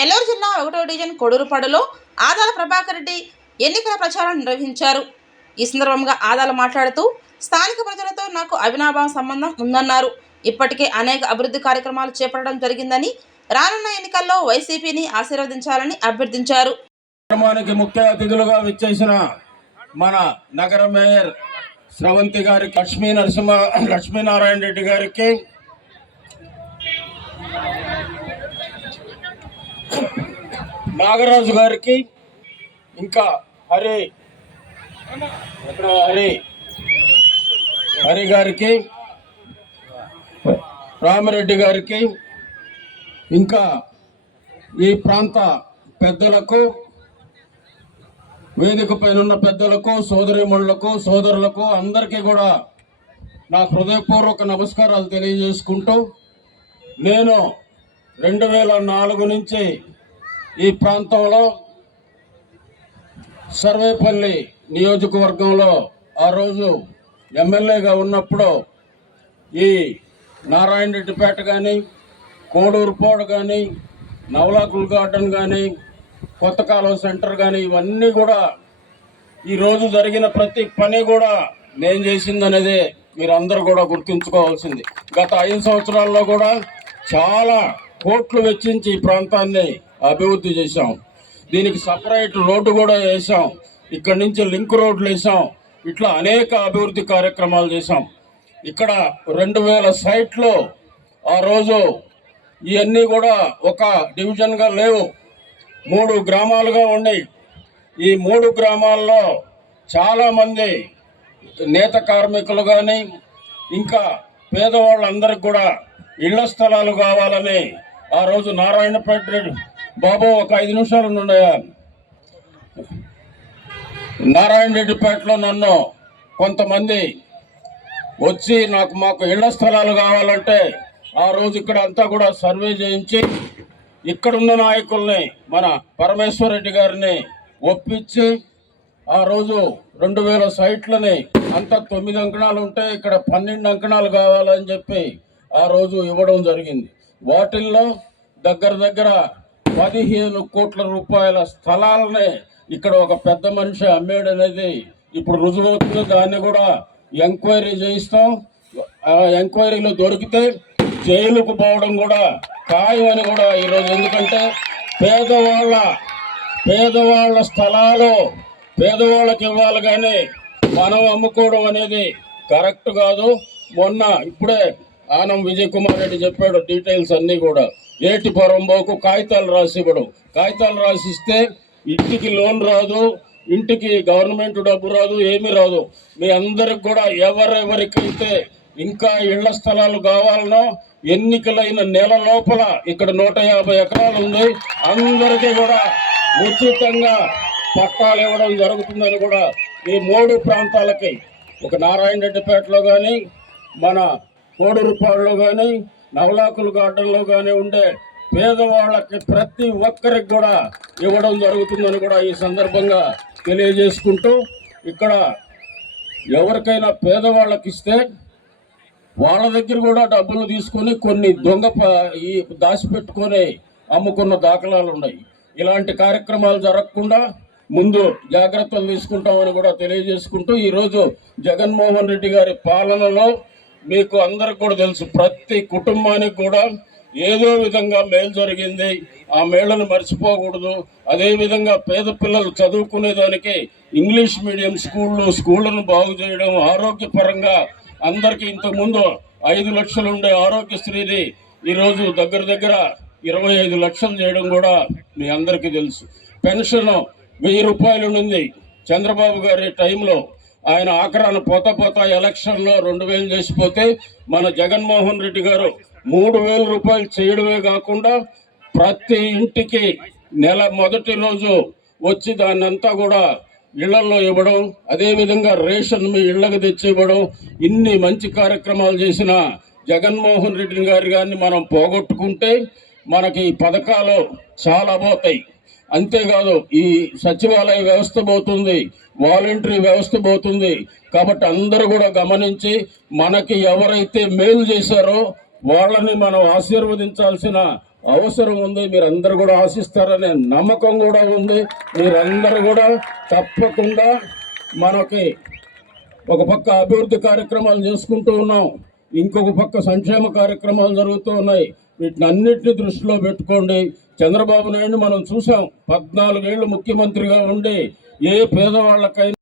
నెల్లూరు జిల్లా ఒకటో డివిజన్ కొడూరుపాడులో ఆదాల ప్రభాకర్ రెడ్డి ఎన్నికల ప్రచారం నిర్వహించారు. ఈ సందర్భంగా ఆదాల మాట్లాడుతూ స్థానిక ప్రజలతో నాకు అవినాభావ సంబంధం ఉందన్నారు. ఇప్పటికే అనేక అభివృద్ధి కార్యక్రమాలు చేపట్టడం జరిగిందని రానున్న ఎన్నికల్లో వైసీపీని ఆశీర్వదించాలని అభ్యర్థించారు. కార్యక్రమానికి ముఖ్య అతిథులుగా విచ్చేసిన మన నగర మేయర్ స్రవంతి గారికి లక్ష్మీ నరసింహ లక్ష్మీనారాయణ రెడ్డి గారికి నాగరాజు గారికి ఇంకా హరి హరి? హరి గారికి రామిరెడ్డి గారికి ఇంకా ఈ ప్రాంత పెద్దలకు వేదిక పైన ఉన్న పెద్దలకు సోదరిమణులకు సోదరులకు అందరికీ కూడా నా హృదయపూర్వక నమస్కారాలు తెలియజేసుకుంటూ నేను రెండు వేల నాలుగు నుంచి ఈ ప్రాంతంలో సర్వేపల్లి నియోజకవర్గంలో ఆ రోజు ఎమ్మెల్యేగా ఉన్నప్పుడు ఈ నారాయణ రెడ్డిపేట కానీ కోడూరుపాడు కానీ నవలాకుల గార్డెన్ కానీ కొత్త కాలువ సెంటర్ కానీ ఇవన్నీ కూడా ఈ రోజు జరిగిన ప్రతి పని కూడా నేను చేసిందనేది మీరు అందరూ కూడా గుర్తుంచుకోవాల్సింది. గత ఐదు సంవత్సరాల్లో కూడా చాలా కోట్లు వెచ్చించి ఈ ప్రాంతాన్ని అభివృద్ధి చేశాం. దీనికి సపరేట్ రోడ్డు కూడా వేసాం ఇక్కడ నుంచి లింక్ రోడ్లు వేసాం ఇట్లా అనేక అభివృద్ధి కార్యక్రమాలు చేశాం. ఇక్కడ రెండు వేల సైట్లు ఆ రోజు ఇవన్నీ కూడా ఒక డివిజన్గా లేవు. మూడు గ్రామాలుగా ఉన్నాయి. ఈ మూడు గ్రామాల్లో చాలామంది నేత కార్మికులు కానీ ఇంకా పేదవాళ్ళందరికీ కూడా ఇళ్ళ స్థలాలు కావాలని ఆ రోజు నారాయణపేట రెడ్డి బాబు ఒక ఐదు నిమిషాలు ఉన్నాయా నారాయణ రెడ్డిపేటలో నన్ను కొంతమంది వచ్చి నాకు మాకు ఇళ్ళ స్థలాలు కావాలంటే ఆ రోజు ఇక్కడ అంతా కూడా సర్వే చేయించి ఇక్కడున్న నాయకుల్ని మన పరమేశ్వర్ రెడ్డి గారిని ఒప్పించి ఆ రోజు రెండు వేల సైట్లని అంత తొమ్మిది అంకణాలు ఉంటే ఇక్కడ పన్నెండు అంకణాలు కావాలని చెప్పి ఆ రోజు ఇవ్వడం జరిగింది. వాటిల్లో దగ్గర దగ్గర పదిహేను కోట్ల రూపాయల స్థలాలనే ఇక్కడ ఒక పెద్ద మనిషి అమ్మేడనేది ఇప్పుడు రుజువవుతుంది. దాన్ని కూడా ఎంక్వైరీ చేయిస్తాం. ఆ ఎంక్వైరీలో దొరికితే జైలుకు పోవడం కూడా ఖాయం అని కూడా ఈరోజు ఎందుకంటే పేదవాళ్ళ పేదవాళ్ళ స్థలాలు పేదవాళ్ళకి ఇవ్వాలి కానీ మనం అమ్ముకోవడం అనేది కరెక్ట్ కాదు. మొన్న ఇప్పుడే ఆనం విజయ్ కుమార్ రెడ్డి చెప్పాడు డీటెయిల్స్ అన్నీ కూడా. ఏటి పొరంబోకు కాగితాలు రాసి ఇవ్వడం కాగితాలు రాసిస్తే ఇంటికి లోన్ రాదు ఇంటికి గవర్నమెంట్ డబ్బు రాదు ఏమీ రాదు. మీ అందరికి కూడా ఎవరెవరికైతే ఇంకా ఇళ్ళ స్థలాలు కావాలనో ఎన్నికలైన నెల లోపల ఇక్కడ నూట యాభై ఎకరాలు ఉంది. అందరికీ కూడా ఉచితంగా పట్టాలు ఇవ్వడం జరుగుతుందని కూడా ఈ మూడు ప్రాంతాలకి ఒక నారాయణ రెడ్డిపేటలో కానీ మన కోడూరుపాడులో కానీ నవలాకులు గార్డెన్లో కానీ ఉండే పేదవాళ్ళకి ప్రతి ఒక్కరికి కూడా ఇవ్వడం జరుగుతుందని కూడా ఈ సందర్భంగా తెలియజేసుకుంటూ ఇక్కడ ఎవరికైనా పేదవాళ్ళకి ఇస్తే వాళ్ళ దగ్గర కూడా డబ్బులు తీసుకొని కొన్ని దొంగ ఈ దాచిపెట్టుకొని అమ్ముకున్న దాఖలాలు ఉన్నాయి ఇలాంటి కార్యక్రమాలు జరగకుండా ముందు జాగ్రత్తలు తీసుకుంటామని కూడా తెలియజేసుకుంటూ ఈరోజు జగన్మోహన్ రెడ్డి గారి పాలనలో మీకు అందరికి కూడా తెలుసు ప్రతి కుటుంబానికి కూడా ఏదో విధంగా మేలు జరిగింది. ఆ మేళను మర్చిపోకూడదు. అదేవిధంగా పేద పిల్లలు చదువుకునేదానికి ఇంగ్లీష్ మీడియం స్కూళ్ళు స్కూళ్ళను బాగు చేయడం ఆరోగ్యపరంగా అందరికీ ఇంతకుముందు ఐదు లక్షలు ఉండే ఆరోగ్యశ్రీని ఈరోజు దగ్గర దగ్గర ఇరవై ఐదు లక్షలు చేయడం కూడా మీ అందరికీ తెలుసు. పెన్షన్ వెయ్యి రూపాయలు ఉంది చంద్రబాబు గారి టైంలో. ఆయన ఆఖరాన పోత పోత ఎలక్షన్లో రెండు వేలు చేసిపోతే మన జగన్మోహన్ రెడ్డి గారు మూడు వేల రూపాయలు చేయడమే కాకుండా ప్రతి ఇంటికి నెల మొదటి రోజు వచ్చి దాన్ని అంతా కూడా ఇళ్ళలో ఇవ్వడం అదేవిధంగా రేషన్ మీ ఇళ్ళకు తెచ్చి ఇవ్వడం ఇన్ని మంచి కార్యక్రమాలు చేసిన జగన్మోహన్ రెడ్డి గారి గారిని మనం పోగొట్టుకుంటే మనకి ఈ పథకాలు చాలా పోతాయి. అంతేకాదు ఈ సచివాలయ వ్యవస్థ పోతుంది వాలంటరీ వ్యవస్థ పోతుంది. కాబట్టి అందరూ కూడా గమనించి మనకి ఎవరైతే మేలు చేశారో వాళ్ళని మనం ఆశీర్వదించాల్సిన అవసరం ఉంది. మీరందరూ కూడా ఆశిస్తారనే నమ్మకం కూడా ఉంది. మీరందరూ కూడా తప్పకుండా మనకి ఒక పక్క అభివృద్ధి కార్యక్రమాలు చేసుకుంటూ ఉన్నాం. ఇంకొక పక్క సంక్షేమ కార్యక్రమాలు జరుగుతూ ఉన్నాయి. వీటిని అన్నిటిని దృష్టిలో పెట్టుకోండి. చంద్రబాబు నాయుడు మనం చూసాం పద్నాలుగేళ్ళు ముఖ్యమంత్రిగా ఉండి ఏ పేదవాళ్ళకైనా